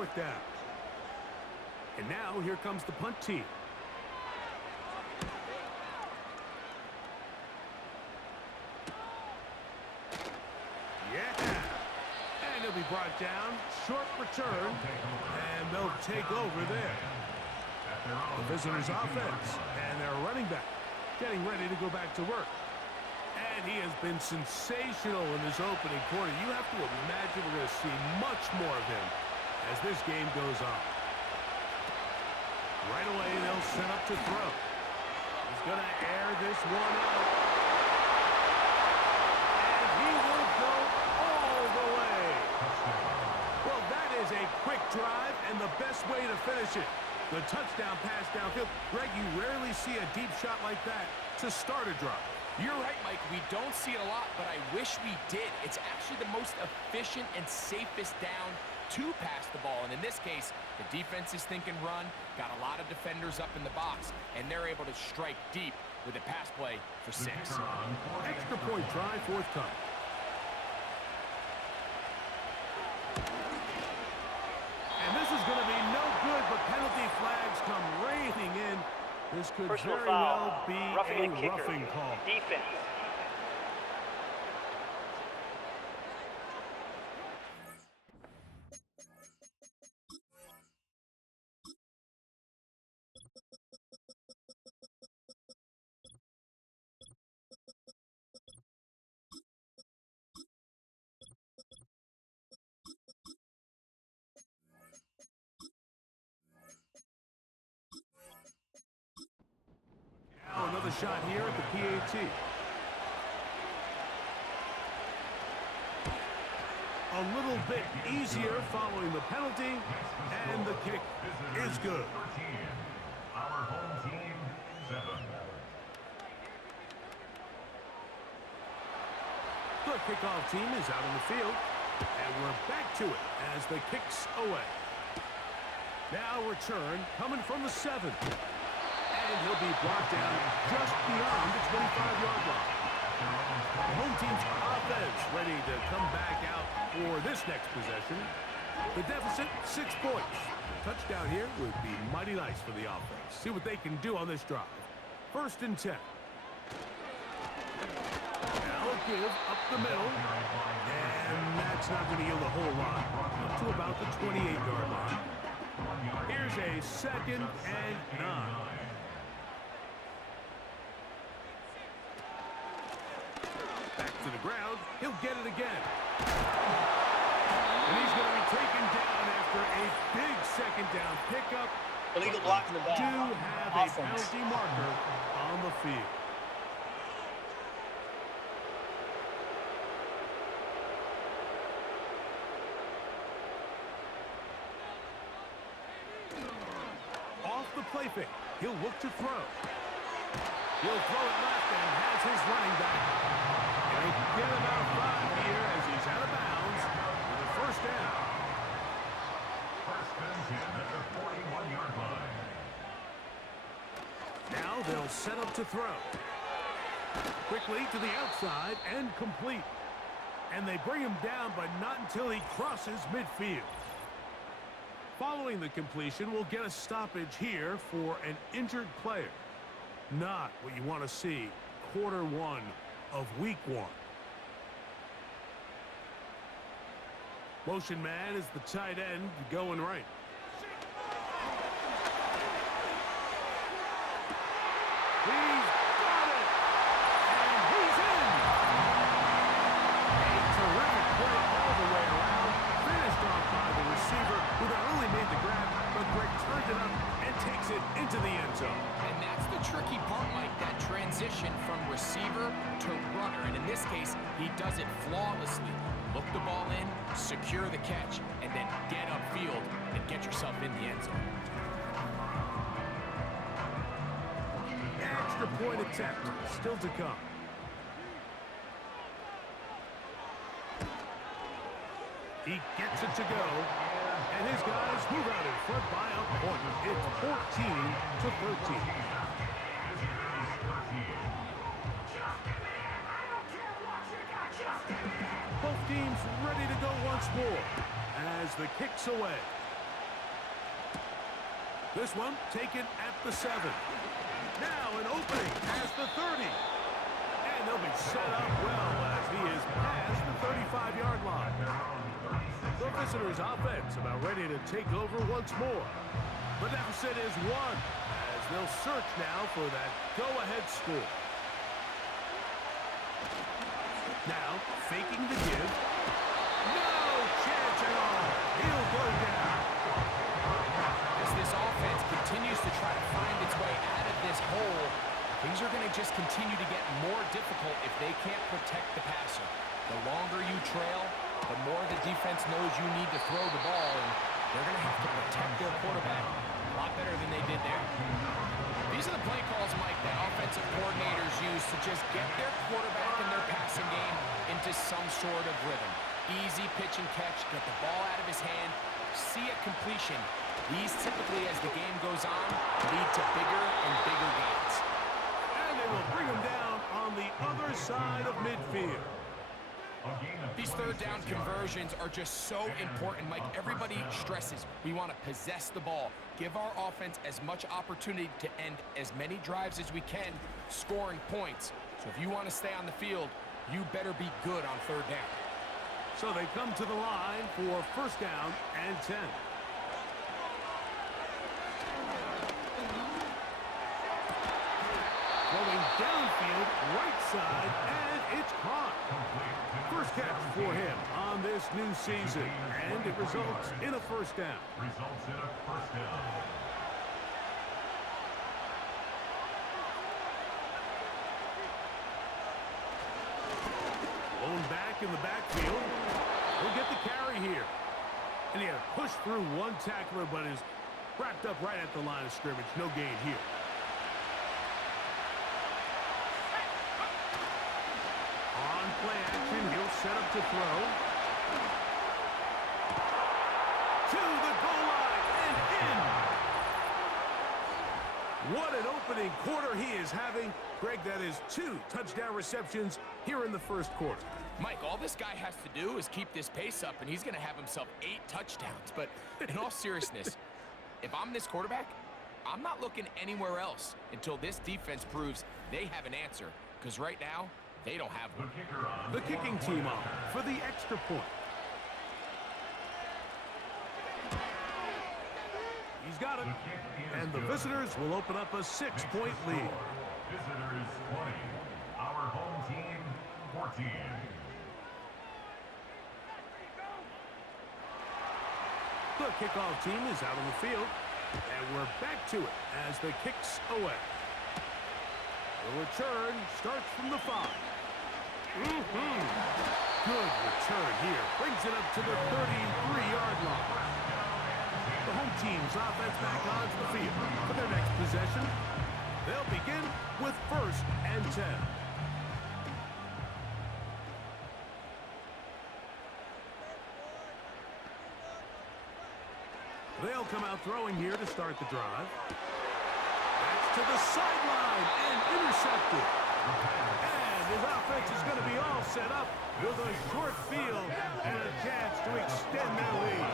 fourth down. And now here comes the punt team. Yeah. And he'll be brought down. Short return. And they'll take over there. The visitors' offense. And their running back getting ready to go back to work. And he has been sensational in this opening quarter. You have to imagine we're going to see much more of him as this game goes on. Right away, they'll set up to throw. He's going to air this one out. And he will go all the way. Well, that is a quick drive and the best way to finish it. The touchdown pass downfield. Greg, you rarely see a deep shot like that to start a drive. You're right, Mike. We don't see it a lot, but I wish we did. It's actually the most efficient and safest down to pass the ball. And in this case, the defense is thinking run, got a lot of defenders up in the box, and they're able to strike deep with a pass play for 6. Extra point try, forthcoming. And this is going to be no good, but penalty flags come raining in. This could very well be a roughing call. Defense. Now another shot here at the PAT. A little bit easier following the penalty, and the kick is good. Our home team, 7. The kickoff team is out on the field, and we're back to it as the kick's away. Now return coming from the 7. And he'll be brought down just beyond the 25-yard line. The home team's offense ready to come back out for this next possession. The deficit, 6 points. A touchdown here would be mighty nice for the offense. See what they can do on this drive. 1st and 10. Now a give up the middle. And that's not going to yield a whole lot. Up to about the 28-yard line. Here's a 2nd and 9. To the ground, he'll get it again. And he's going to be taken down after a big 2nd down pickup. Illegal block in the back. Do have a penalty marker on the field. Off the play fake, he'll look to throw. He'll throw it left and has his running back. He'll get about 5 here as he's out of bounds with a 1st down. 1st and 10 at the 41-yard line. Now they'll set up to throw. Quickly to the outside and complete. And they bring him down, but not until he crosses midfield. Following the completion, we'll get a stoppage here for an injured player. Not what you want to see quarter 1 of week 1. Motion man is the tight end going right. He's got it! And he's in! A terrific play all the way around. Finished off by the receiver who not only made the grab, but Greg turned it up and takes it into the end zone. And that's the tricky part, Mike, that transition from receiver to runner. And in this case, he does it flawlessly. Look the ball in, secure the catch, and then get upfield and get yourself in the end zone. Extra point attempt still to come. He gets it to go, and his guys move out in front by a point. It's 14-13. Both teams ready to go once more as the kick's away. This one taken at the 7. Now an opening past the 30. And they'll be set up well as he is past the 35-yard line. The visitors' offense about ready to take over once more. The deficit is 1 as they'll search now for that go-ahead score. Now faking the give. No chance at all. He'll go down. As this offense continues to try to find its way out of this hole, things are going to just continue to get more difficult if they can't protect the passer. The longer you trail, the more the defense knows you need to throw the ball, and they're going to have to protect their quarterback a lot better than they did there. These are the play calls, Mike, that offensive coordinators use to just get their quarterback and their passing game into some sort of rhythm. Easy pitch and catch, get the ball out of his hand, see a completion. These typically, as the game goes on, lead to bigger and bigger gains. And they will bring him down on the other side of midfield. These third down conversions are just so important, Mike. Everybody stresses we want to possess the ball, give our offense as much opportunity to end as many drives as we can, scoring points. So if you want to stay on the field, you better be good on third down. So they come to the line for first down and 10. Going downfield, right side, and it's caught. First catch for him on this new season, and it results in a first down. Results in a first down. Blown back in the backfield. He'll get the carry here. And he had to push through one tackler, but is wrapped up right at the line of scrimmage. No gain here. On play action, he'll set up to throw. To the goal line and in. What an opening quarter he is having. Greg, that is 2 touchdown receptions here in the first quarter. Mike, all this guy has to do is keep this pace up, and he's going to have himself 8 touchdowns. But in all seriousness, if I'm this quarterback, I'm not looking anywhere else until this defense proves they have an answer. Because right now, they don't have one. The kicking team on for the extra point. He's got it. And the visitors will open up a 6-point lead. Visitors 20. Our home team 14. The kickoff team is out on the field. And we're back to it as the kick's away. The return starts from the 5. Good return here. Brings it up to the 33-yard line. The home team's offense back onto the field for their next possession. They'll begin with first and 10. They'll come out throwing here to start the drive. That's to the sideline and intercepted. And his offense is going to be all set up with a short field and a chance to extend their lead.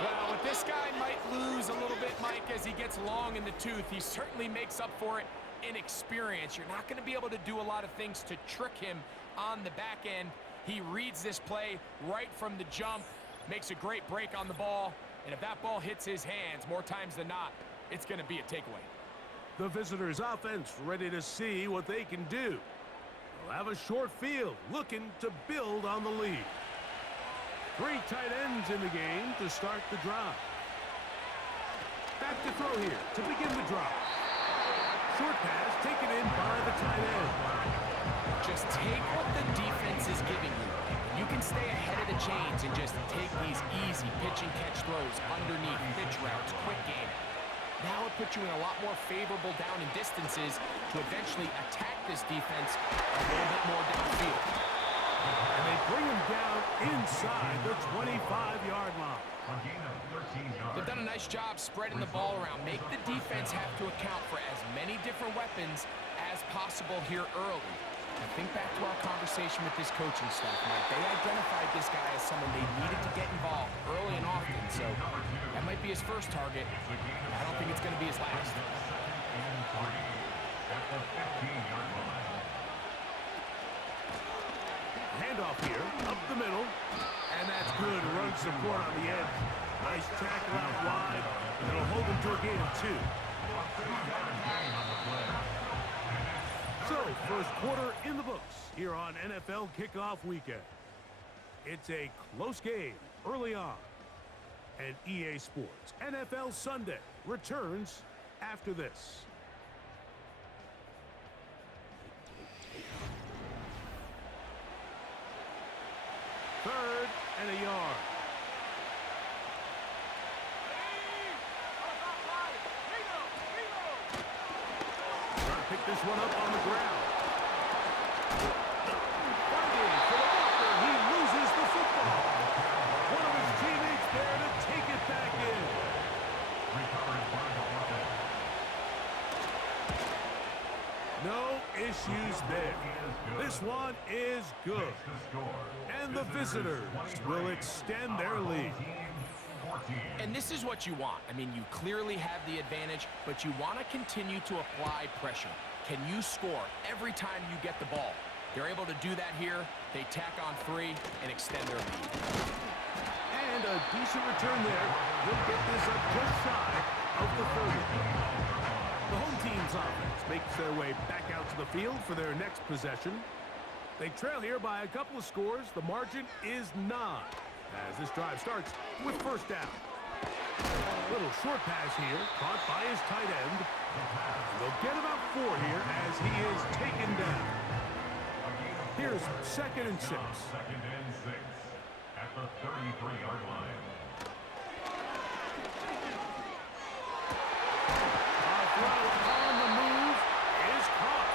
Well, with this guy might lose a little bit, Mike, as he gets long in the tooth. He certainly makes up for it in experience. You're not going to be able to do a lot of things to trick him on the back end. He reads this play right from the jump, makes a great break on the ball, and if that ball hits his hands more times than not, it's going to be a takeaway. The visitors' offense ready to see what they can do. They'll have a short field, looking to build on the lead. 3 tight ends in the game to start the drive. Back to throw here to begin the drive. Short pass taken in by the tight end. Just take what the defense is giving you. You can stay ahead of the chains and just take these easy pitch and catch throws underneath, pitch routes, quick game. Now it puts you in a lot more favorable down and distances to eventually attack this defense a little bit more downfield. And they bring him down inside the 25-yard line. They've done a nice job spreading the ball around. Make the defense have to account for as many different weapons as possible here early. Now think back to our conversation with this coaching staff, Mike. They identified this guy as someone they needed to get involved early and often, so that might might be his first target. I don't think it's going to be his last. At the 15-yard line. Handoff here, up the middle. And that's good run support on the edge. Nice tackle out wide. It'll hold him to a gain of 2. So, first quarter in the books here on NFL Kickoff Weekend. It's a close game early on. And EA Sports NFL Sunday returns after this. Third and a yard. Trying to pick this one up on the ground. Fighting for the blocker. He loses the football. One of his teammates there to take it back in. Recovered by the offense. No issues there. This one is good. And the visitors will extend their lead. And this is what you want. I mean, you clearly have the advantage, but you want to continue to apply pressure. Can you score every time you get the ball? They're able to do that here. They tack on 3 and extend their lead. And a decent return there. They'll get this up just shy of the 30. The home team's offense makes their way back out to the field for their next possession. They trail here by a couple of scores. The margin is 9 as this drive starts with first down. Little short pass here, caught by his tight end. They'll get about 4 here as he is taken down. Here's second and 6. Second and 6 at the 33-yard line. On the move is caught.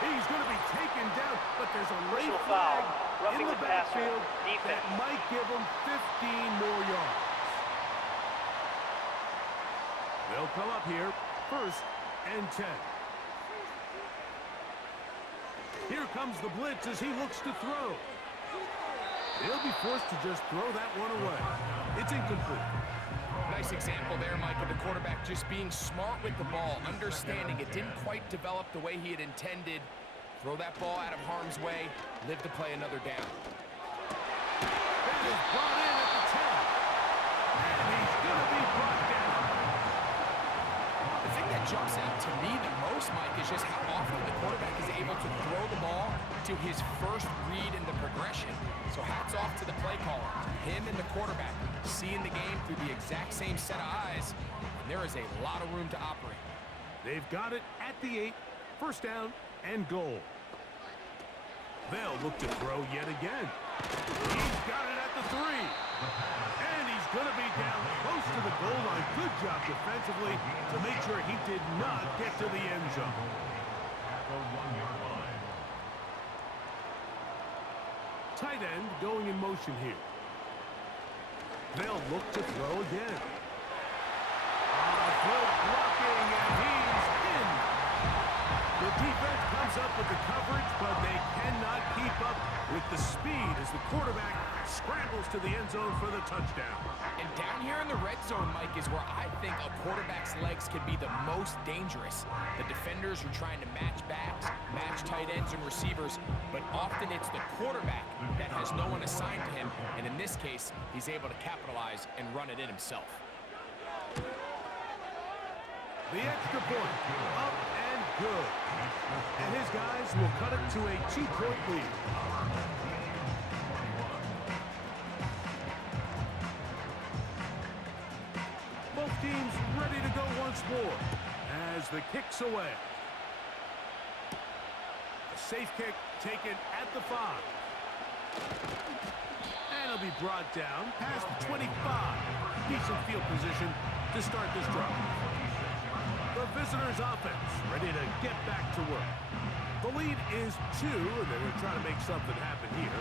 He's going to be taken down, but there's a late flag in the backfield that might give him 15 more yards. They'll come up here, first and 10. Here comes the blitz as he looks to throw. He'll be forced to just throw that one away. It's incomplete. Nice example there, Mike, of the quarterback just being smart with the ball, understanding it didn't quite develop the way he had intended. Throw that ball out of harm's way, live to play another down. That is brought in at the 10. And he's going to be brought down. The thing that jumps out to me the most, Mike, is just how often the quarterback is able to throw the ball to his first read in the progression. So hats off to the play caller, him and the quarterback, seeing the game through the exact same set of eyes. And there is a lot of room to operate. They've got it at the 8, first down and goal. They'll look to throw yet again. He's got it at the 3. And he's going to be down close to the goal line. Good job defensively to make sure he did not get to the end zone. At the 1-yard line. Tight end going in motion here. They'll look to throw again. Good blocking, and he's in. The defense comes up with the coverage, but they cannot keep up with the speed as the quarterback scrambles to the end zone for the touchdown. And down here in the red zone, Mike, is where I think a quarterback's legs can be the most dangerous. The defenders are trying to match backs, match tight ends and receivers, but often it's the quarterback that has no one assigned to him, and in this case, he's able to capitalize and run it in himself. The extra point, up and good. And his guys will cut it to a 2-point lead. Both teams ready to go once more as the kick's away. A safe kick taken at the 5. And it'll be brought down past the 25. Decent field position to start this drive. The visitors' offense ready to get back to work. The lead is 2, and they're going to try to make something happen here,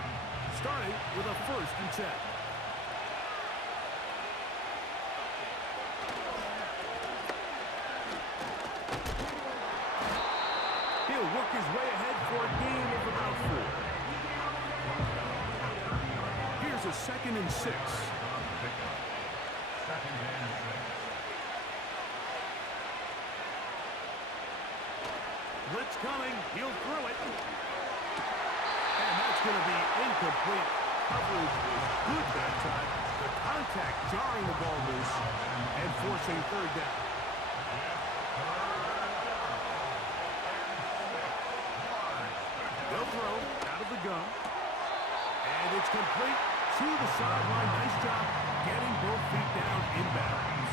starting with a first and 10. He'll work his way ahead for a gain of about 4. Here's a second and 6. Second and Blitz coming. He'll throw it. And that's going to be incomplete. Coverage was good that time. The contact jarring the ball loose and forcing third down. They'll throw out of the gun. And it's complete to the sideline. Nice job getting both feet down in bounds.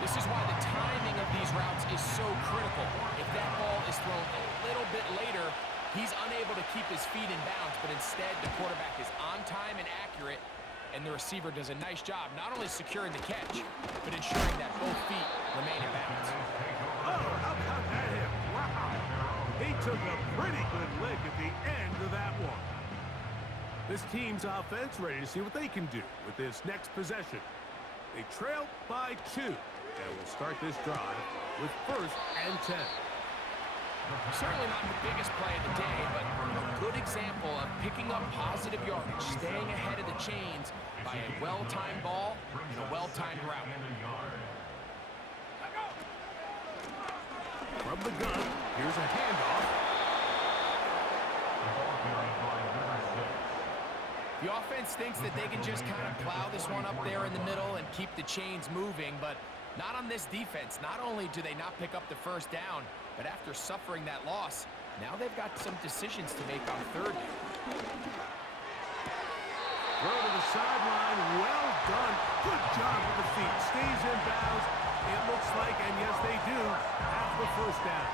This is why the timing of these routes is so critical. If that ball is thrown a little bit later, he's unable to keep his feet in bounds, but instead the quarterback is on time and accurate, and the receiver does a nice job not only securing the catch, but ensuring that both feet remain in bounds. Oh, how about that hit? Wow. He took a pretty good lick at the end of that one. This team's offense ready to see what they can do with this next possession. They trail by 2, and will start this drive with 1st and 10. Certainly not the biggest play of the day, but a good example of picking up positive yardage, staying ahead of the chains by a well-timed ball and a well-timed route. From the gun, here's a handoff. The offense thinks that they can just kind of plow this one up there in the middle and keep the chains moving, but not on this defense. Not only do they not pick up the first down, but after suffering that loss, now they've got some decisions to make on 3rd down. Throw to the sideline. Well done. Good job with the feet. Stays in bounds. It looks like, and yes, they do, have the first down.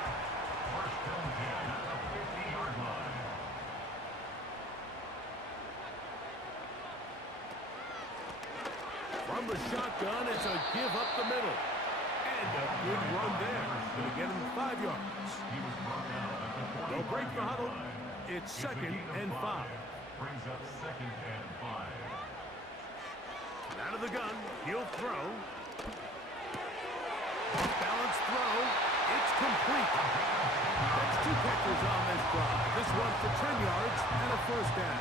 From the shotgun, it's a give up the middle. And a good run there. Going to get him 5 yards. They'll break the huddle. It's 2nd and 5. Brings up 2nd and 5. Out of the gun, he'll throw. Off-balance throw. It's complete. That's 2 catchers on this drive. This one for 10 yards and a first down.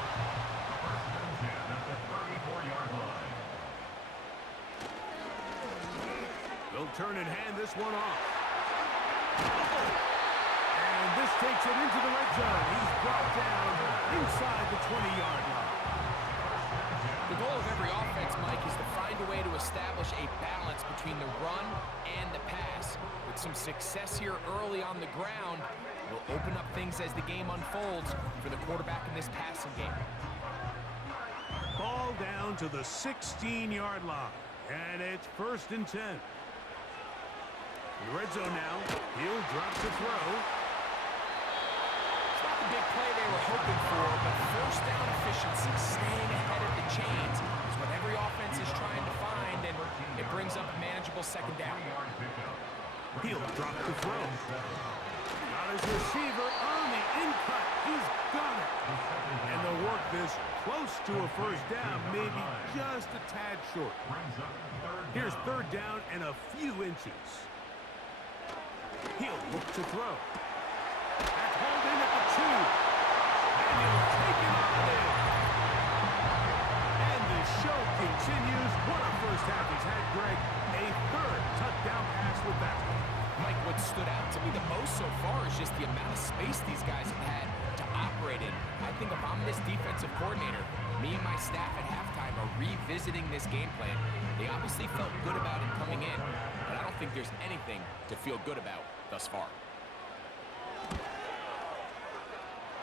At the 34-yard line. They'll turn and hand this one off. And this takes it into the red zone. He's brought down inside the 20-yard line. The goal of every offense, Mike, is to find a way to establish a balance between the run and the pass. With some success here early on the ground, will open up things as the game unfolds for the quarterback in this passing game. Ball down to the 16-yard line. And it's 1st and 10. In the red zone now, he'll drop to throw. It's not the big play they were hoping for, but first down efficiency, staying ahead of the chains, is what every offense is trying to find, and it brings up a manageable 2nd down. He'll drop to throw. Got his receiver on the in-cut. He's got it. And they'll work this close to a first down, maybe just a tad short. Here's 3rd down and a few inches. He'll look to throw. That's hauled in at the 2. And he'll take it on in. And the show continues. What a first half he's had, Greg. A 3rd touchdown pass with that one. Mike, what stood out to me the most so far is just the amount of space these guys have had to operate in. I think if I'm this defensive coordinator, me and my staff at halftime are revisiting this game plan. They obviously felt good about it coming in, but I don't think there's anything to feel good about thus far.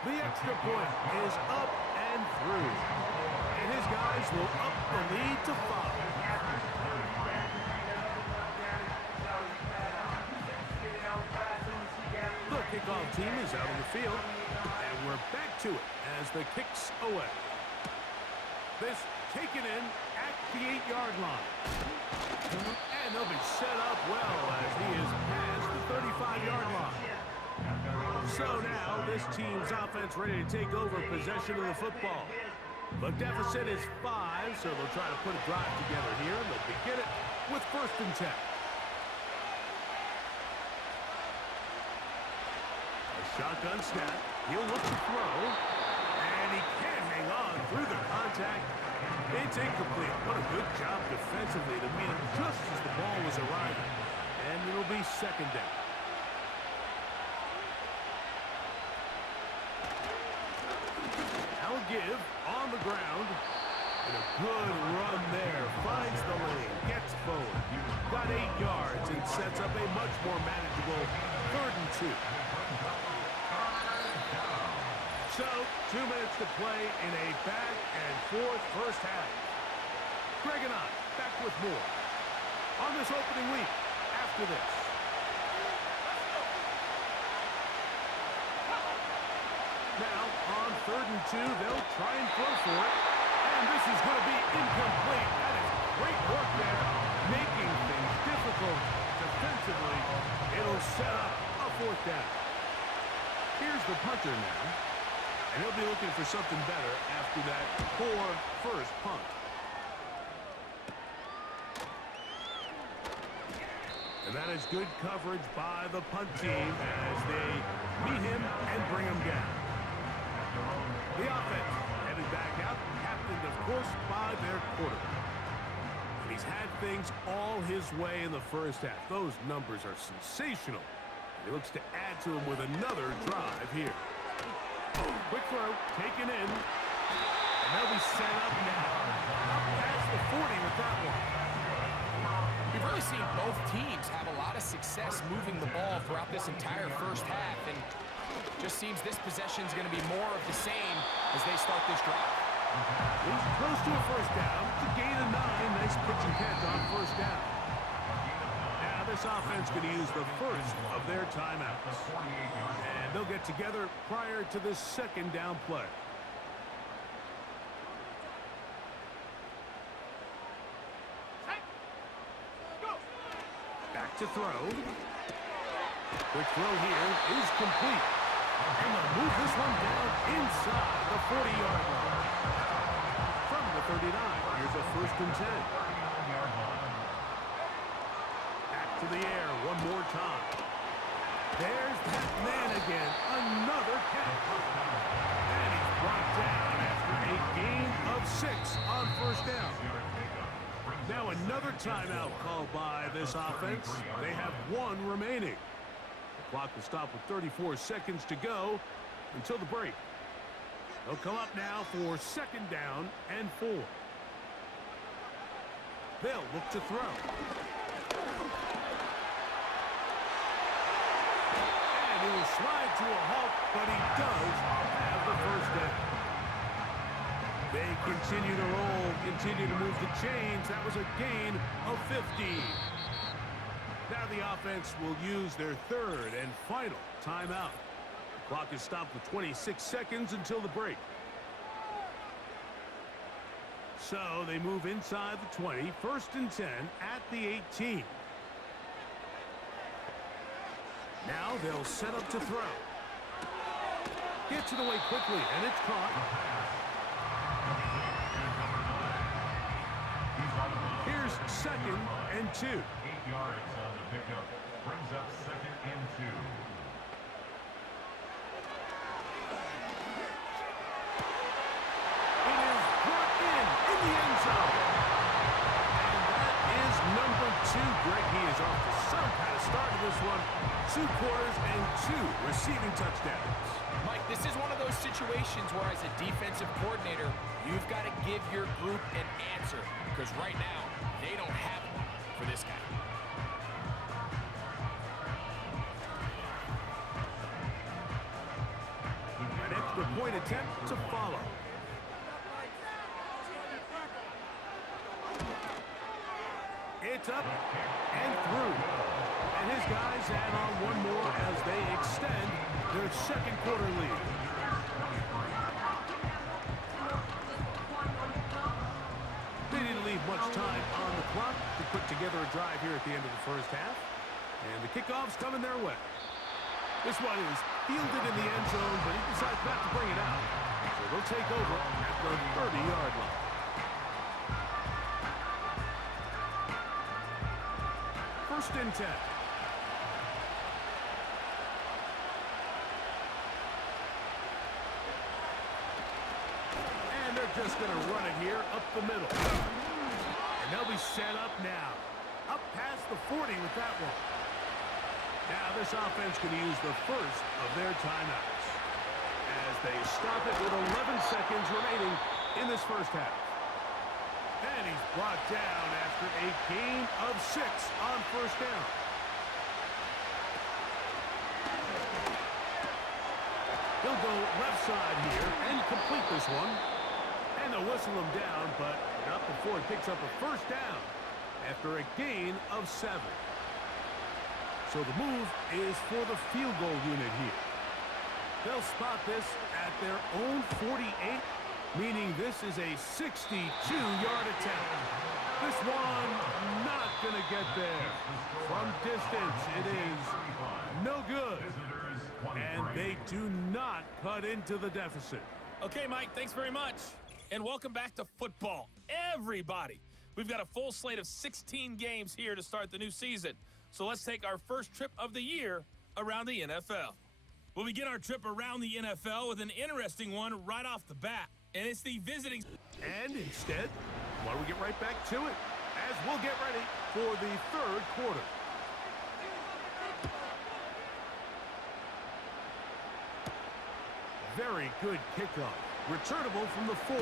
The extra point is up and through. And his guys will up the lead to 5. The kickoff team is out on the field. And we're back to it as the kick's away. This taken in at the 8-yard line. And they'll be set up well as he is past the 35-yard line. So now this team's offense ready to take over possession of the football. The deficit is 5, so they'll try to put a drive together here. They'll begin it with 1st and 10. A shotgun snap. He'll look to throw. And he can't hang on through the contact. It's incomplete. What a good job defensively to meet him just as the ball was arriving. And it'll be 2nd down. give on the ground. And a good run there. Finds the lane. Gets forward. Got 8 yards and sets up a much more manageable 3rd and 2. So, 2 minutes to play in a back-and-forth first half. Greg and I back with more on this opening week after this. Now, on 3rd and 2, they'll try and throw for it. And this is going to be incomplete. That is great work there, making things difficult defensively. It'll set up a 4th down. Here's the punter now. And he'll be looking for something better after that poor first punt. And that is good coverage by the punt team as they meet him and bring him down. The offense headed back out, captained, of course, by their quarterback. And he's had things all his way in the first half. Those numbers are sensational. And he looks to add to them with another drive here. Quick throw, taken in. And they'll be set up now. Up past the 40 with that one. We've really seen both teams have a lot of success moving the ball throughout this entire first half. And just seems this possession is going to be more of the same as they start this drive. He's close to a first down. The gain of 9. Nice pitch and catch on first down. Now this offense going to use the first of their timeouts. And they'll get together prior to this 2nd down play. Back to throw. Quick throw here is complete. And they'll move this one down inside the 40-yard line. From the 39, here's a 1st and 10. Back to the air one more time. There's that man again. Another catch. And he's brought down after a gain of 6 on first down. Now another timeout called by this offense. They have 1 remaining. The clock will stop with 34 seconds to go until the break. They'll come up now for 2nd down and 4. They'll look to throw. And he will slide to a halt, but he does have the first down. They continue to roll, continue to move the chains. That was a gain of 15. Now the offense will use their 3rd and final timeout. The clock is stopped with 26 seconds until the break. So they move inside the 20, 1st and 10 at the 18. Now they'll set up to throw. Gets it away quickly, and it's caught. Here's 2nd and 2. 8 yards on the pickup. Brings up 2nd and 2. It is brought in the end zone. And that is number 2. Greg, he is off to some kind of start in this one. 2 quarters and 2 receiving touchdowns. Mike, this is one of those situations where as a defensive coordinator, you've got to give your group an answer. Because right now, they don't have one for this guy. An extra point attempt to follow. It's up and through. And his guys add on 1 more as they extend their 2nd quarter lead. They didn't leave much time on the clock to put together a drive here at the end of the first half. And the kickoff's coming their way. This one is fielded in the end zone, but he decides not to bring it out. So they'll take over at the 30-yard line. First and 10. And they're just going to run it here up the middle. And they'll be set up now. Up past the 40 with that one. Now this offense can use the first of their timeouts as They stop it with 11 seconds remaining in this first half. And he's brought down after a gain of 6 on first down. He'll go left side here and complete this one. And they'll whistle him down, but not before he picks up a first down after a gain of 7. So the move is for the field goal unit here. They'll spot this at their own 48, meaning this is a 62-yard attempt. This one not going to get there. From distance, it is no good. And they do not cut into the deficit. Okay, Mike, thanks very much. And welcome back to football, everybody. We've got a full slate of 16 games here to start the new season. So let's take our first trip of the year around the NFL. We'll begin our trip around the NFL with an interesting one right off the bat. And it's the visiting... And instead, why don't we get right back to it as we'll get ready for the third quarter. Very good kickoff. Returnable from the 4.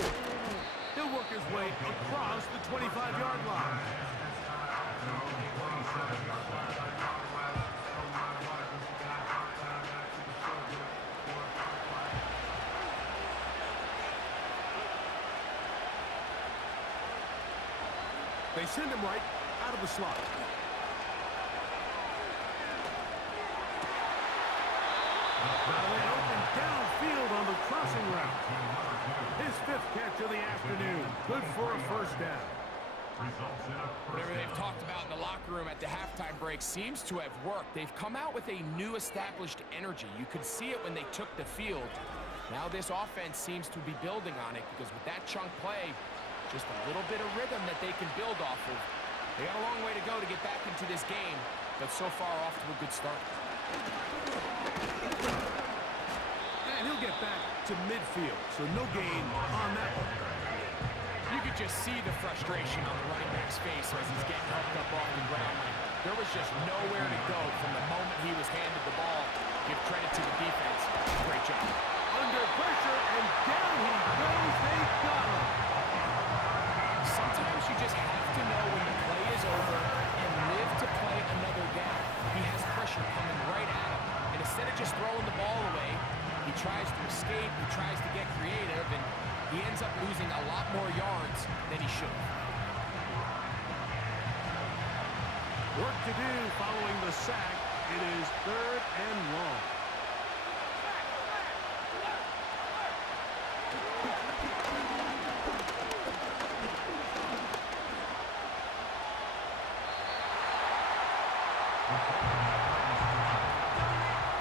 He'll work his way across the 25-yard line. They send him right out of the slot. Open downfield on the crossing route. His 5th catch of the afternoon. Good for a first down. Whatever they've talked about in the locker room at the halftime break seems to have worked. They've come out with a new established energy. You could see it when they took the field. Now this offense seems to be building on it because with that chunk play, just a little bit of rhythm that they can build off of. They got a long way to go to get back into this game, but so far off to a good start. And he'll get back to midfield, so no gain on that one. You could just see the frustration on the running back's face as he's getting helped up off the ground. There was just nowhere to go from the moment he was handed the ball. Give credit to the defense. Great job. Under pressure, and down he goes. They got him. Sometimes you just have to know when the play is over and live to play another down. He has pressure coming right at him. And instead of just throwing the ball away, he tries to escape, he tries to get creative, and he ends up losing a lot more yards than he should. Work to do following the sack. It is 3rd and long.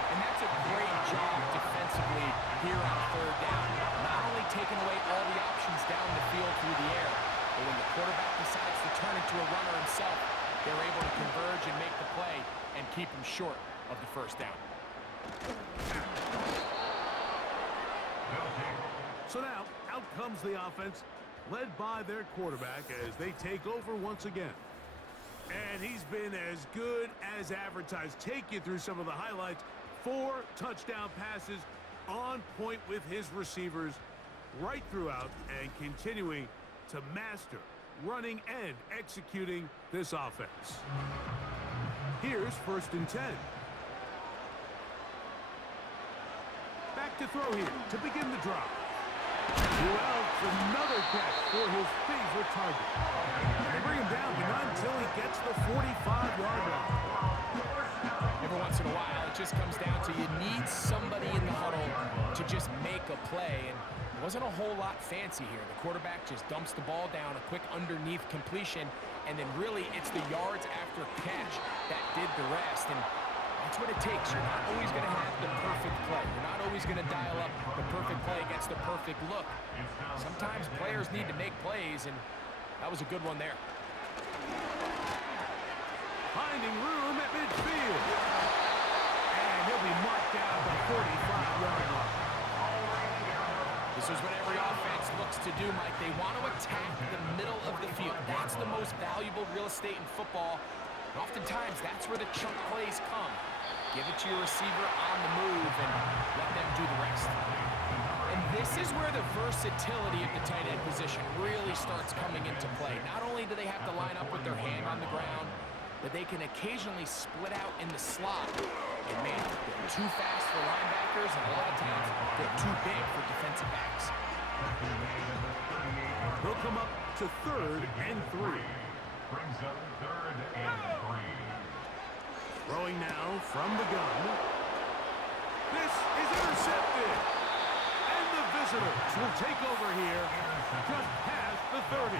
And that's a great job defensively here on 3rd down. Not only taking away all the options down the field through the air, but when the quarterback decides to turn into a runner himself, they're able to converge and make the play and keep him short of the first down. So now, out comes the offense, led by their quarterback as they take over once again. And he's been as good as advertised. Take you through some of the highlights. 4 touchdown passes on point with his receivers right throughout and continuing to master running and executing this offense. Here's 1st and 10. Back to throw here to begin the drive. Wells, another catch for his favorite target. They bring him down, but not until he gets the 45-yard line. Every once in a while, it just comes down to you need somebody in the huddle to just make a play, and it wasn't a whole lot fancy here. The quarterback just dumps the ball down, a quick underneath completion, and then really it's the yards after catch that did the rest, and that's what it takes. You're not always going to have the perfect play. You're not always going to dial up the perfect play against the perfect look. Sometimes players need to make plays, and that was a good one there. Finding room at midfield. And he'll be marked down the 45-yard line. This is what every offense looks to do, Mike. They want to attack the middle of the field. That's the most valuable real estate in football. And oftentimes, that's where the chunk plays come. Give it to your receiver on the move and let them do the rest. This is where the versatility of the tight end position really starts coming into play. Not only do they have to line up with their hand on the ground, but they can occasionally split out in the slot. And man, they're too fast for linebackers, and a lot of times they're too big for defensive backs. They'll come up to 3rd and 3. Brings up 3rd and 3. Throwing now from the gun. This is intercepted. And the visitors will take over here just past the 30.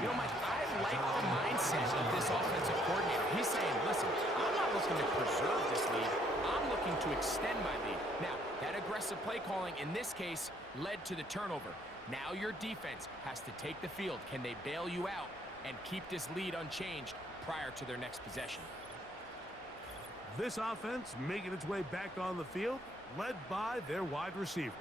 You know, Mike, I like the mindset of this offensive coordinator. He's saying, listen, I'm not looking to preserve this lead. I'm looking to extend my lead. Now, that aggressive play calling in this case led to the turnover. Now your defense has to take the field. Can they bail you out and keep this lead unchanged prior to their next possession? This offense making its way back on the field, led by their wide receiver.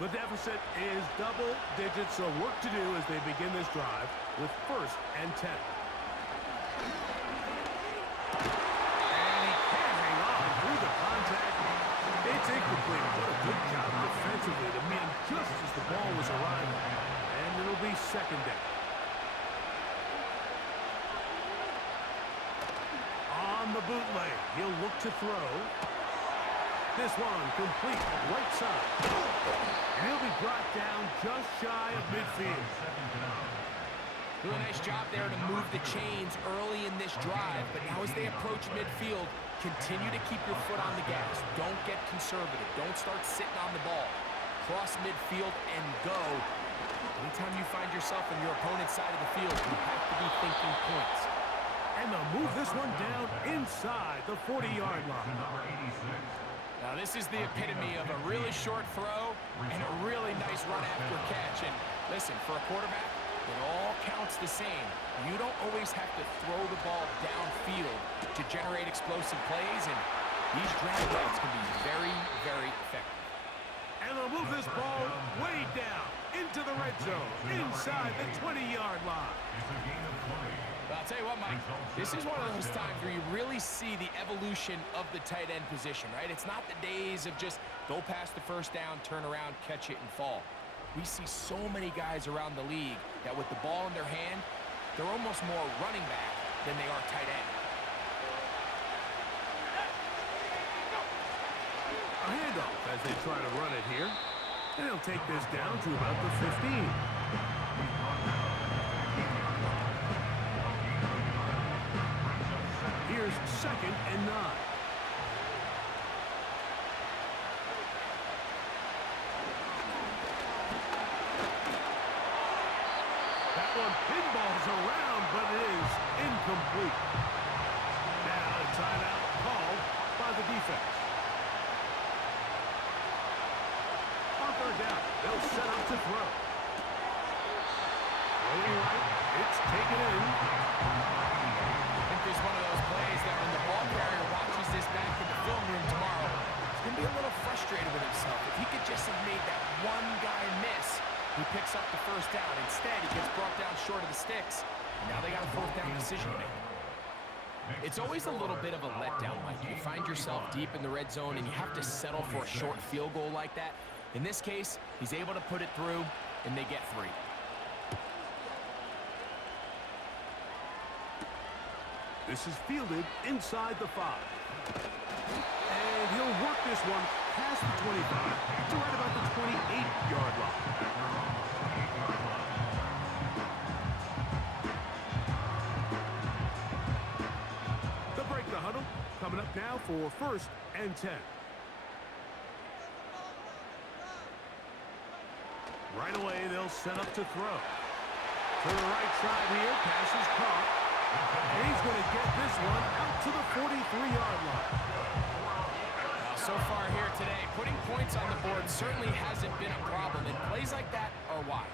The deficit is double digits, so work to do as they begin this drive with 1st and 10. And he can't hang on through the contact. It's incomplete. What a good job defensively to meet him just as the ball was arriving. And it'll be 2nd down. On the bootleg, he'll look to throw. This one complete right side. And he'll be brought down just shy of midfield. Doing a nice job there to move the chains early in this drive, but now as they approach midfield, continue to keep your foot on the gas. Don't get conservative. Don't start sitting on the ball. Cross midfield and go. Anytime you find yourself on your opponent's side of the field, you have to be thinking points. And they'll move this one down inside the 40-yard line. Now this is the epitome of a really short throw and a really nice run after catch. And listen, for a quarterback, it all counts the same. You don't always have to throw the ball downfield to generate explosive plays, and these drag routes can be very, very effective. And they'll move this ball way down into the red zone, inside the 20-yard line. But I'll tell you what, Mike, this is one of those times where you really see the evolution of the tight end position, right? It's not the days of just go past the 1st down, turn around, catch it, and fall. We see so many guys around the league that with the ball in their hand, they're almost more running back than they are tight end. A handoff as they try to run it here. And they'll take this down to about the 15. Here's 2nd and 9. That one pinballs around, but it is incomplete. Now a timeout called by the defense. On 3rd down, they'll set up to throw. Throwing right, it's taken in. I think there's one of those plays that when the ball carrier watches this back in the film room tomorrow, he's going to be a little frustrated with himself. If he could just have made that one guy miss, he picks up the 1st down. Instead, he gets brought down short of the sticks. And now they got a 4th down decision to make. It's always a little bit of a letdown, Mike. You find yourself deep in the red zone, and you have to settle for a short field goal like that. In this case, he's able to put it through, and they get 3. This is fielded inside the 5. And he'll work this one past the 25 to right about the 28-yard line. They'll break the huddle. Coming up now for 1st and 10. Right away, they'll set up to throw. To the right side here, pass is caught. And he's going to get this one out to the 43-yard line. Now, so far here today, putting points on the board certainly hasn't been a problem, and plays like that are why.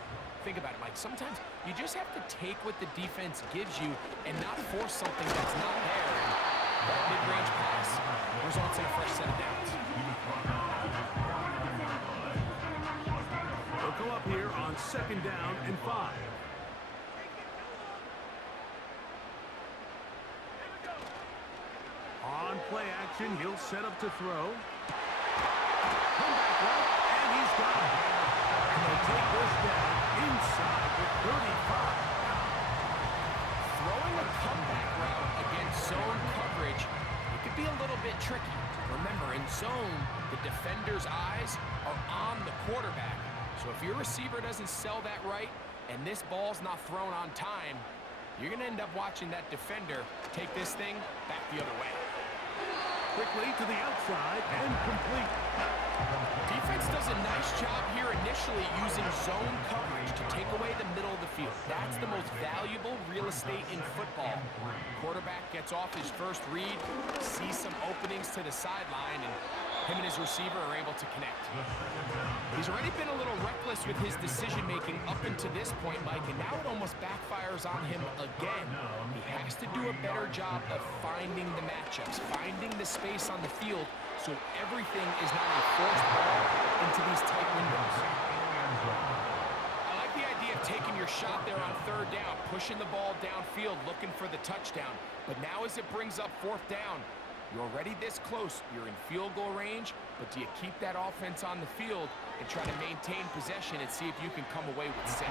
Think about it, Mike. Sometimes you just have to take what the defense gives you and not force something that's not there. And that mid-range pass results in a fresh set of downs. They'll go up here on 2nd down and 5. On play action, he'll set up to throw. Comeback route, got it. And they'll take this down inside the 35. Throwing a comeback route against zone coverage, it could be a little bit tricky. Remember, in zone, the defender's eyes are on the quarterback. So if your receiver doesn't sell that right and this ball's not thrown on time, you're going to end up watching that defender take this thing back the other way. Quickly to the outside and complete. Defense does a nice job here initially using zone coverage to take away the middle of the field. That's the most valuable real estate in football. Quarterback gets off his first read, sees some openings to the sideline, and him and his receiver are able to connect. He's already been a little reckless with his decision-making up until this point, Mike, and now it almost backfires on him again. He has to do a better job of finding the matchups, finding the space on the field, so everything is not a forced ball into these tight windows. I like the idea of taking your shot there on third down, pushing the ball downfield, looking for the touchdown. But now as it brings up fourth down, you're already this close. You're in field goal range, but do you keep that offense on the field and try to maintain possession and see if you can come away with 6?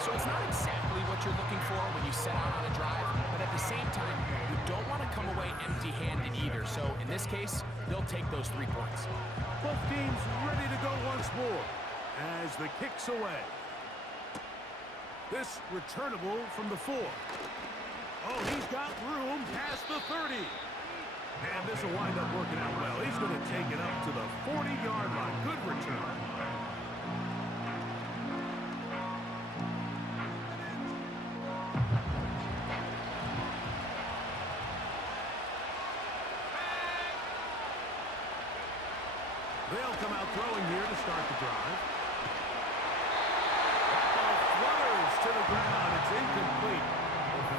So it's not exactly what you're looking for when you set out on a drive, but at the same time, you don't want to come away empty-handed either. So in this case, they'll take those 3 points. Both teams ready to go once more as the kick's away. This returnable from the 4. Oh, he's got room past the 30. And this will wind up working out well. He's going to take it up to the 40-yard line. Good return. They'll come out throwing here to start the drive. That ball flutters to the ground. It's incomplete.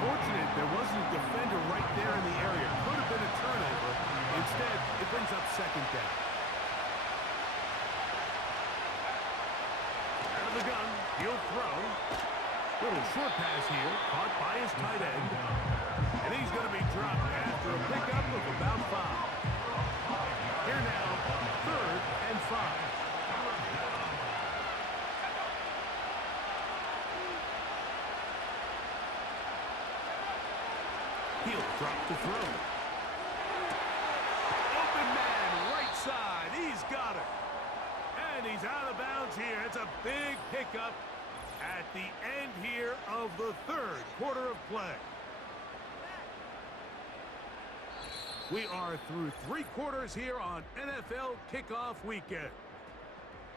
Fortunate there wasn't a defender right there in the area. Could have been a turnover. Instead, it brings up second down. Out of the gun, he'll throw. Little short pass here, caught by his tight end. And he's going to be dropped after a pickup of about 5. Here now, 3rd and 5. He'll drop to throw. Open man, right side. He's got it. And he's out of bounds here. It's a big pickup at the end here of the 3rd quarter of play. We are through 3 quarters here on NFL Kickoff Weekend.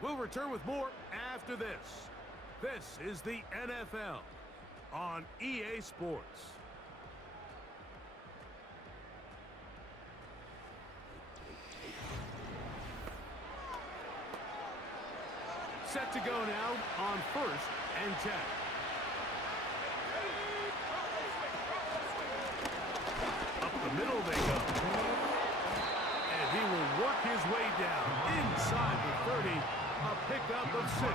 We'll return with more after this. This is the NFL on EA Sports. Set to go now on 1st and 10. Up the middle they go. And he will work his way down inside the 30. A pickup of 6.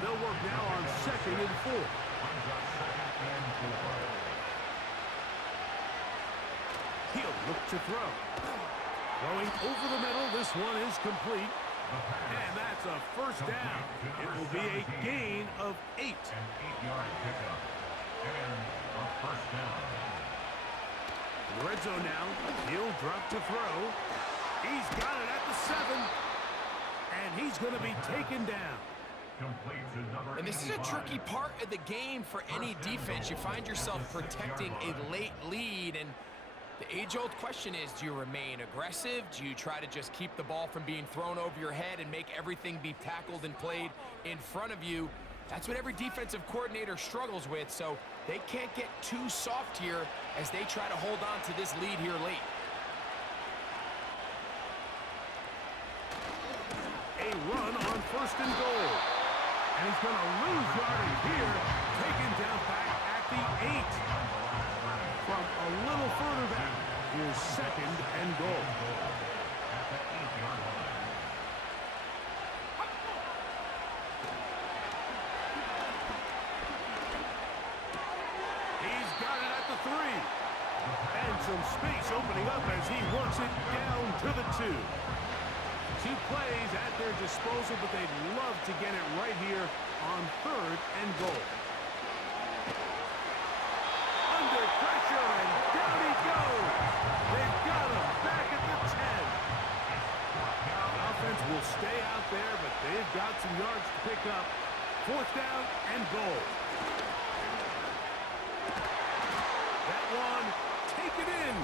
They'll work now on 2nd and 4. He'll look to throw. Throwing over the middle. This one is complete. And that's a first down. It will be a gain of 8. An 8-yard pickup. And a first down. In the red zone now. He'll drop to throw. He's got it at the 7. And he's going to be taken down. And this is a tricky part of the game for any defense. You find yourself protecting a late lead, and the age-old question is, do you remain aggressive? Do you try to just keep the ball from being thrown over your head and make everything be tackled and played in front of you? That's what every defensive coordinator struggles with, so they can't get too soft here as they try to hold on to this lead here late. A run on 1st and goal. And he's going to lose yardage here, taken down back at the 8. From a little further back, here's 2nd and goal. He's got it at the 3. And some space opening up as he works it down to the 2. 2 plays at their disposal, but they'd love to get it right here on 3rd and goal. Under pressure, and down he goes. They've got him back at the 10. The offense will stay out there, but they've got some yards to pick up. 4th down and goal. That one, take it in.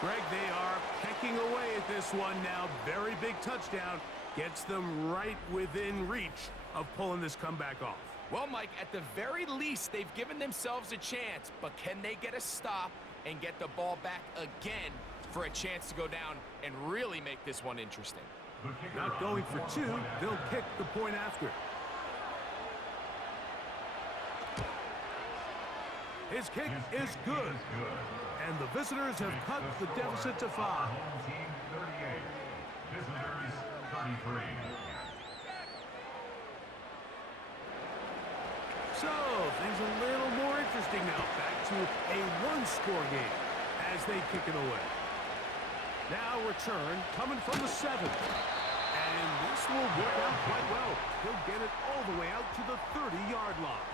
Greg, they are pecking away at this one now. Very big touchdown. Gets them right within reach of pulling this comeback off. Well, Mike, at the very least, they've given themselves a chance, but can they get a stop and get the ball back again for a chance to go down and really make this one interesting? Not going for 2, they'll kick the point after. His kick is good. And the visitors have cut the deficit to 5. Home team 38. Visitors 33. So, things a little more interesting now. Back to a 1-score game as they kick it away. Now return coming from the 7. And this will work out quite well. He'll get it all the way out to the 30-yard line.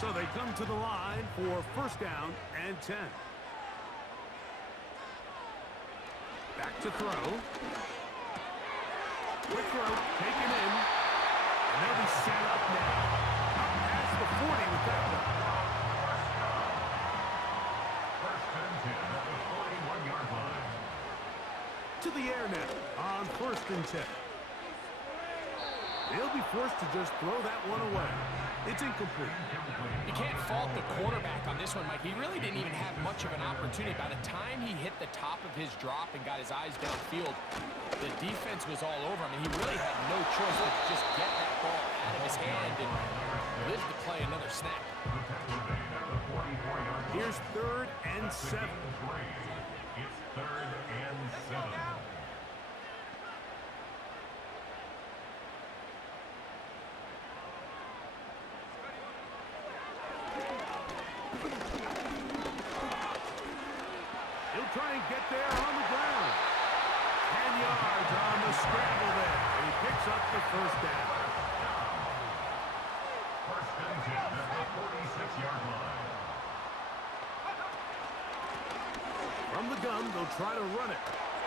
So they come to the line for 1st down and 10. Back to throw. Quick throw, taken in. And they'll be set up now. Up past the 40 with that one. 1st and 10 at the 41-yard line. To the air now on 1st and 10. They'll be forced to just throw that one away. It's incomplete. You can't fault the quarterback on this one, Mike. He really didn't even have much of an opportunity. By the time he hit the top of his drop and got his eyes downfield, the defense was all over him, and he really had no choice but to just get that ball out of his hand and live to play another snap. Here's 3rd and 7. It's 3rd and 7. Try and get there on the ground. 10 yards on the scramble there. He picks up the 1st down. 1st and 10 at the 46-yard line. From the gun, they'll try to run it.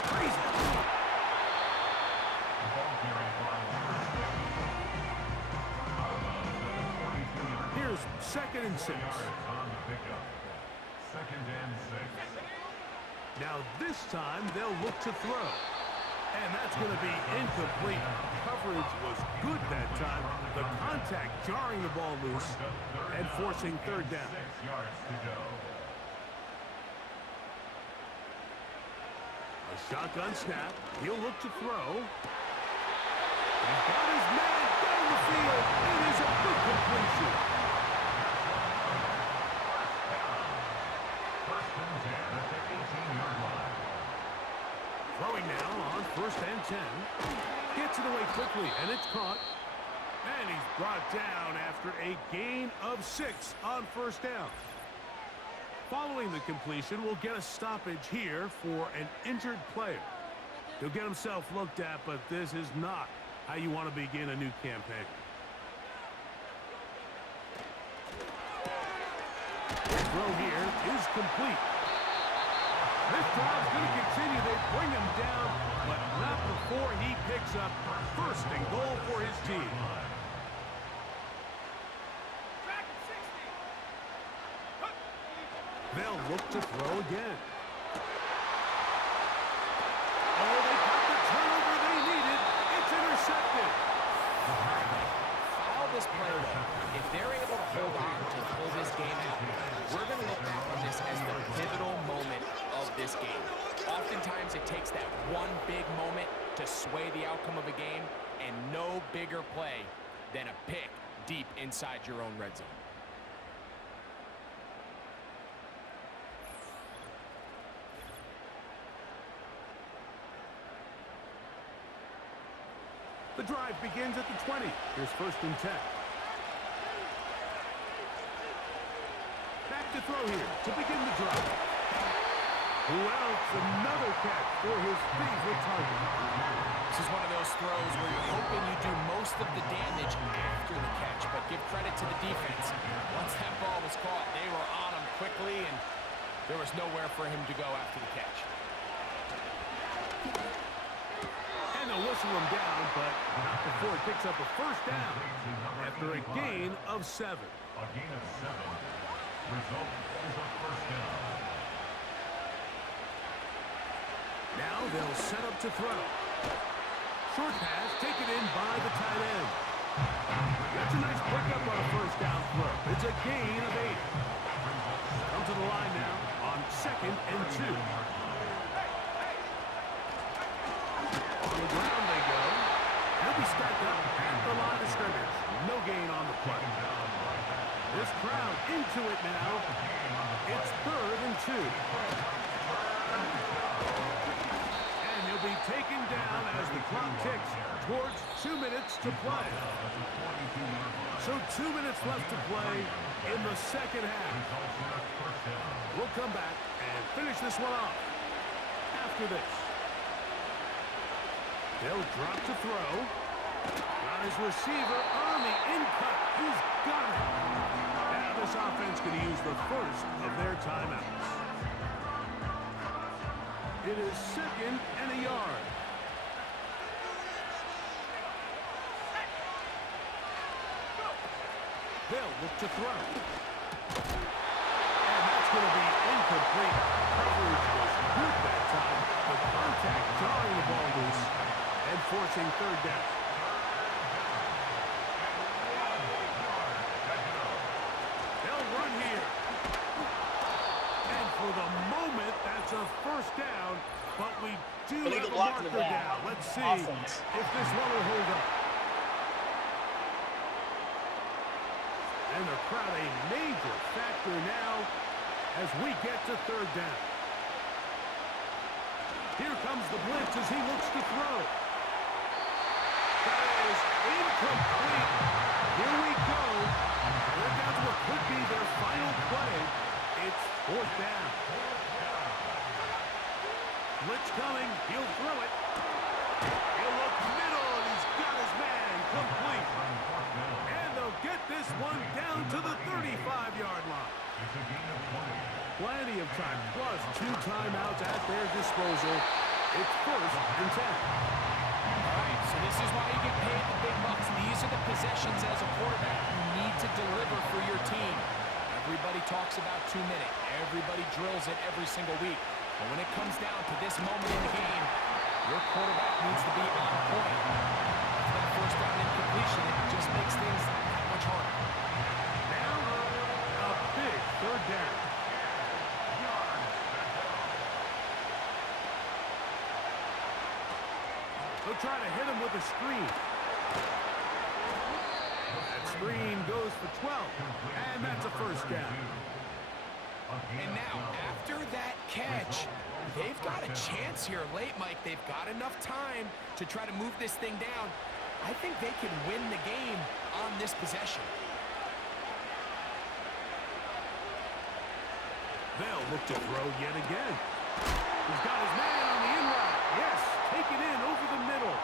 Crazy. Ball carried by number 6. Here's 2nd and 6. On the pickup. 2nd and 6. Now this time they'll look to throw. And that's going to be incomplete. Coverage was good that time. The contact jarring the ball loose and forcing 3rd down. 6 yards to go. A shotgun snap. He'll look to throw. He's got his man down the field. It is a big completion. Throwing now on 1st and 10. Gets it away quickly, and it's caught. And he's brought down after a gain of 6 on 1st down. Following the completion, we'll get a stoppage here for an injured player. He'll get himself looked at, but this is not how you want to begin a new campaign. The throw here is complete. This drive's going to continue. They bring him down, but not before he picks up 1st and goal for his team. They'll look to throw again. Oh, they got the turnover they needed. It's intercepted. Foul this play, though. If they're able to hold on to pull this game out, we're going to look back on this as the pivotal moment of this game. Oftentimes, it takes that one big moment to sway the outcome of a game, and no bigger play than a pick deep inside your own red zone. The drive begins at the 20. Here's 1st and 10. Back to throw here to begin the drive. Who else? Another catch for his favorite target. This is one of those throws where you're hoping you do most of the damage after the catch, but give credit to the defense. Once that ball was caught, they were on him quickly, and there was nowhere for him to go after the catch. And they'll whistle him down, but not before it picks up a 1st down after a gain of 7. A gain of 7. Result is a 1st down. Now they'll set up to throw. Short pass taken in by the tight end. That's a nice pickup on a 1st down throw. It's a gain of 8. Come to the line now on 2nd and 2. On the ground they go. He'll be stacked up at the line of scrimmage. No gain on the play. This crowd into it now. It's 3rd and 2. And he'll be taken down as the clock ticks towards 2 minutes to play. So 2 minutes left to play in the 2nd half. We'll come back and finish this one off after this. They'll drop to throw. Got his receiver on the in-cut. He's got it. Now this offense going to use the 1st of their timeouts. It is 2nd and a yard. They'll look to throw. And that's going to be incomplete. Coverage was good that time. The contact jarring the ball loose and forcing 3rd down. They'll run here. And for the moment, that's a 1st down, but we do have a marker down. Let's see if this one will hold up. And the crowd a major factor now as we get to 3rd down. Here comes the blitz as he looks to throw. That is incomplete. Here we go. They're down to what could be their final play. It's 4th down. Blitz coming. He'll throw it. He'll look middle, and he's got his man complete. And they'll get this one down to the 35-yard line. Plenty of time, plus 2 timeouts at their disposal. It's 1st and 10. All right, so this is why you get paid the big bucks. These are the possessions as a quarterback you need to deliver for your team. Everybody talks about 2 minutes. Everybody drills it every single week. But when it comes down to this moment in the game, your quarterback needs to be on point. That 1st down incompletion, it just makes things that much harder. Now, a big 3rd down. They'll try to hit him with a screen. That screen goes for 12, and that's a 1st down. And now, after that catch, they've got a chance here late, Mike. They've got enough time to try to move this thing down. I think they can win the game on this possession. They'll look to throw yet again. He's got his man on the in route. Yes, take it in over the middle.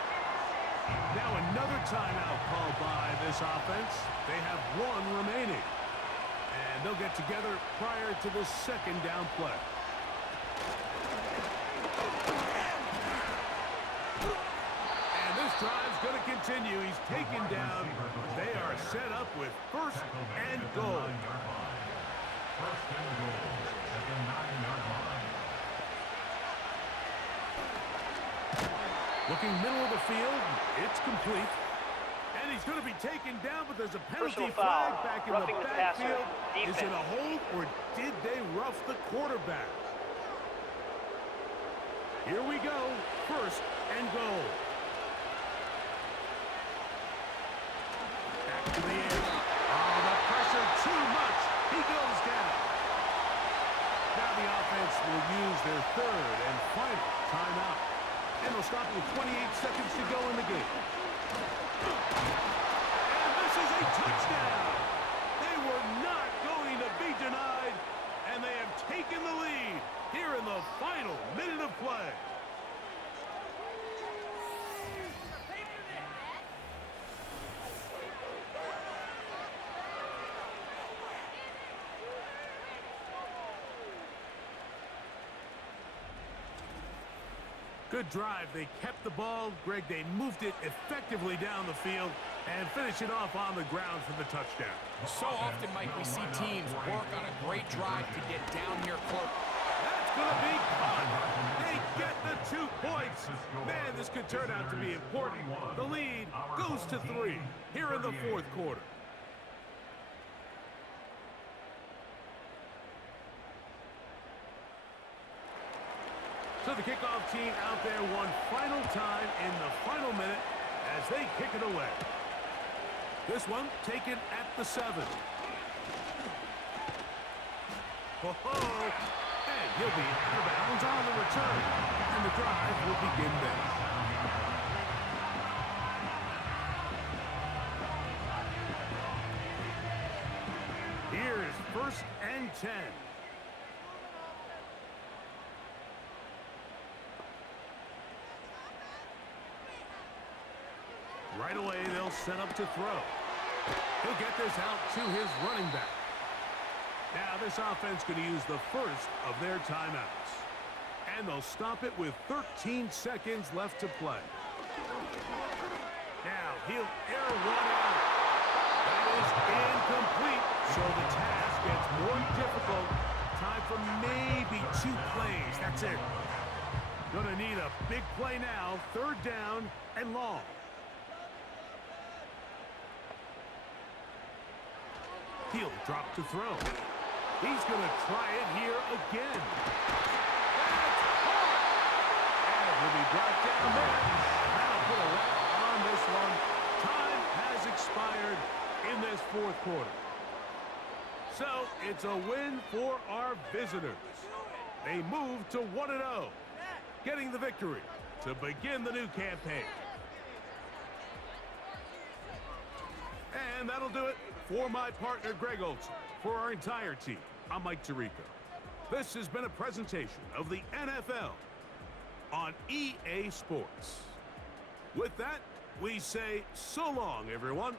Now another timeout called by this offense. They have 1 remaining. And they'll get together prior to the 2nd down play. And this drive's going to continue. He's taken down. They are set up with 1st and goal. 1st and goal at the 9-yard line. Looking middle of the field, it's complete. And he's going to be taken down, but there's a penalty flag back in the backfield. Is it a hold, or did they rough the quarterback? Here we go, 1st and goal. Back to the end. Oh, the pressure too much. He goes down. Now the offense will use their 3rd and final timeout. And they'll stop with 28 seconds to go in the game. touchdown. They were not going to be denied, and they have taken the lead here in the final minute of play. Good drive. They kept the ball. Greg, they moved it effectively down the field and finish it off on the ground for the touchdown. So often, Mike, we see teams work on a great drive to get down here close. That's going to be caught. They get the 2 points. Man, this could turn out to be important. The lead goes to 3 here in the fourth quarter. So the kickoff team out there one final time in the final minute as they kick it away. This one taken at the 7. Oh, and he'll be out of bounds on the return. And the drive will begin there. Here's 1st and 10. Right away, they'll set up to throw. He'll get this out to his running back. Now, this offense going to use the first of their timeouts. And they'll stop it with 13 seconds left to play. Now, he'll air one out. That is incomplete. So the task gets more difficult. Time for maybe 2 plays. That's it. Gonna need a big play now. 3rd down and long. He'll drop to throw. He's going to try it here again. That's caught! And will be brought down there. That'll put a wrap on this one. Time has expired in this fourth quarter. So it's a win for our visitors. They move to 1-0, getting the victory to begin the new campaign. And that'll do it for my partner, Greg Olson. For our entire team, I'm Mike Tirico. This has been a presentation of the NFL on EA Sports. With that, we say so long, everyone.